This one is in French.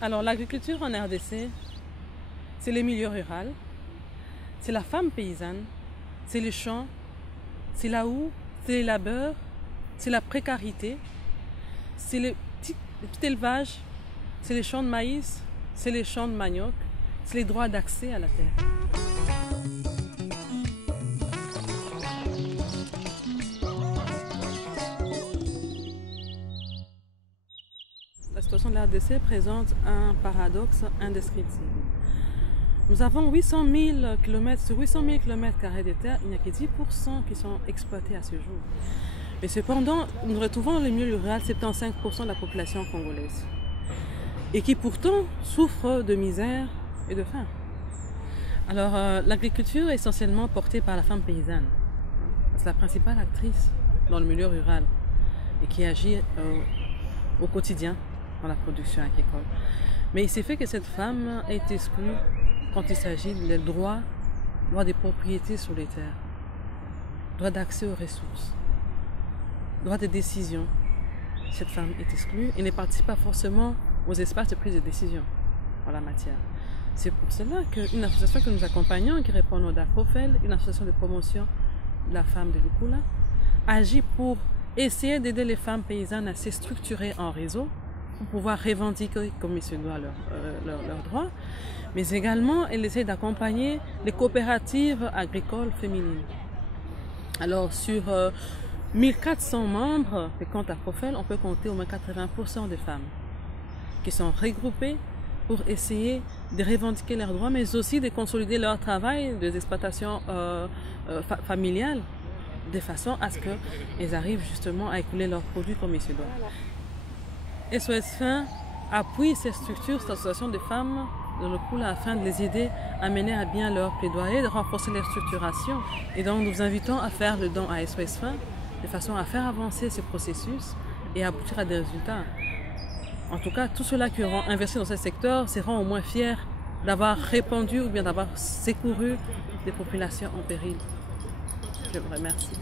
Alors l'agriculture en RDC, c'est les milieux ruraux, c'est la femme paysanne, c'est les champs, c'est la houe, c'est les labeurs, c'est la précarité, c'est le petit élevage, c'est les champs de maïs, c'est les champs de manioc, c'est les droits d'accès à la terre. La situation de la RDC présente un paradoxe indescriptible. Nous avons 800 000 km, sur 800 000 km de terre, il n'y a que 10% qui sont exploités à ce jour. Mais cependant, nous retrouvons les milieux ruraux 75% de la population congolaise. Et qui pourtant souffrent de misère et de faim. Alors, l'agriculture est essentiellement portée par la femme paysanne. C'est la principale actrice dans le milieu rural et qui agit au quotidien dans la production agricole. Mais il s'est fait que cette femme est exclue quand il s'agit des droits des propriétés sur les terres, droit d'accès aux ressources, droit de décision. Cette femme est exclue et ne participe pas forcément aux espaces de prise de décision en la matière. C'est pour cela qu'une association que nous accompagnons, qui répond au DAFOFEL, une association de promotion de la femme de Lukula, agit pour essayer d'aider les femmes paysannes à se structurer en réseau pour pouvoir revendiquer comme il se doit leurs droits, mais également elle essaie d'accompagner les coopératives agricoles féminines. Alors sur 1400 membres de compte AFOFEL, on peut compter au moins 80% de femmes qui sont regroupées pour essayer de revendiquer leurs droits, mais aussi de consolider leur travail des exploitations familiales, de façon à ce qu'elles arrivent justement à écouler leurs produits comme il se doit. SOS Fin appuie ces structures, cette association de femmes dans le coup afin de les aider à mener à bien leur plaidoyer, de renforcer leur structuration. Et donc nous vous invitons à faire le don à SOS Fin de façon à faire avancer ce processus et aboutir à des résultats. En tout cas, tous ceux-là qui auront investi dans ce secteur seront au moins fiers d'avoir répondu ou bien d'avoir secouru des populations en péril. Je vous remercie.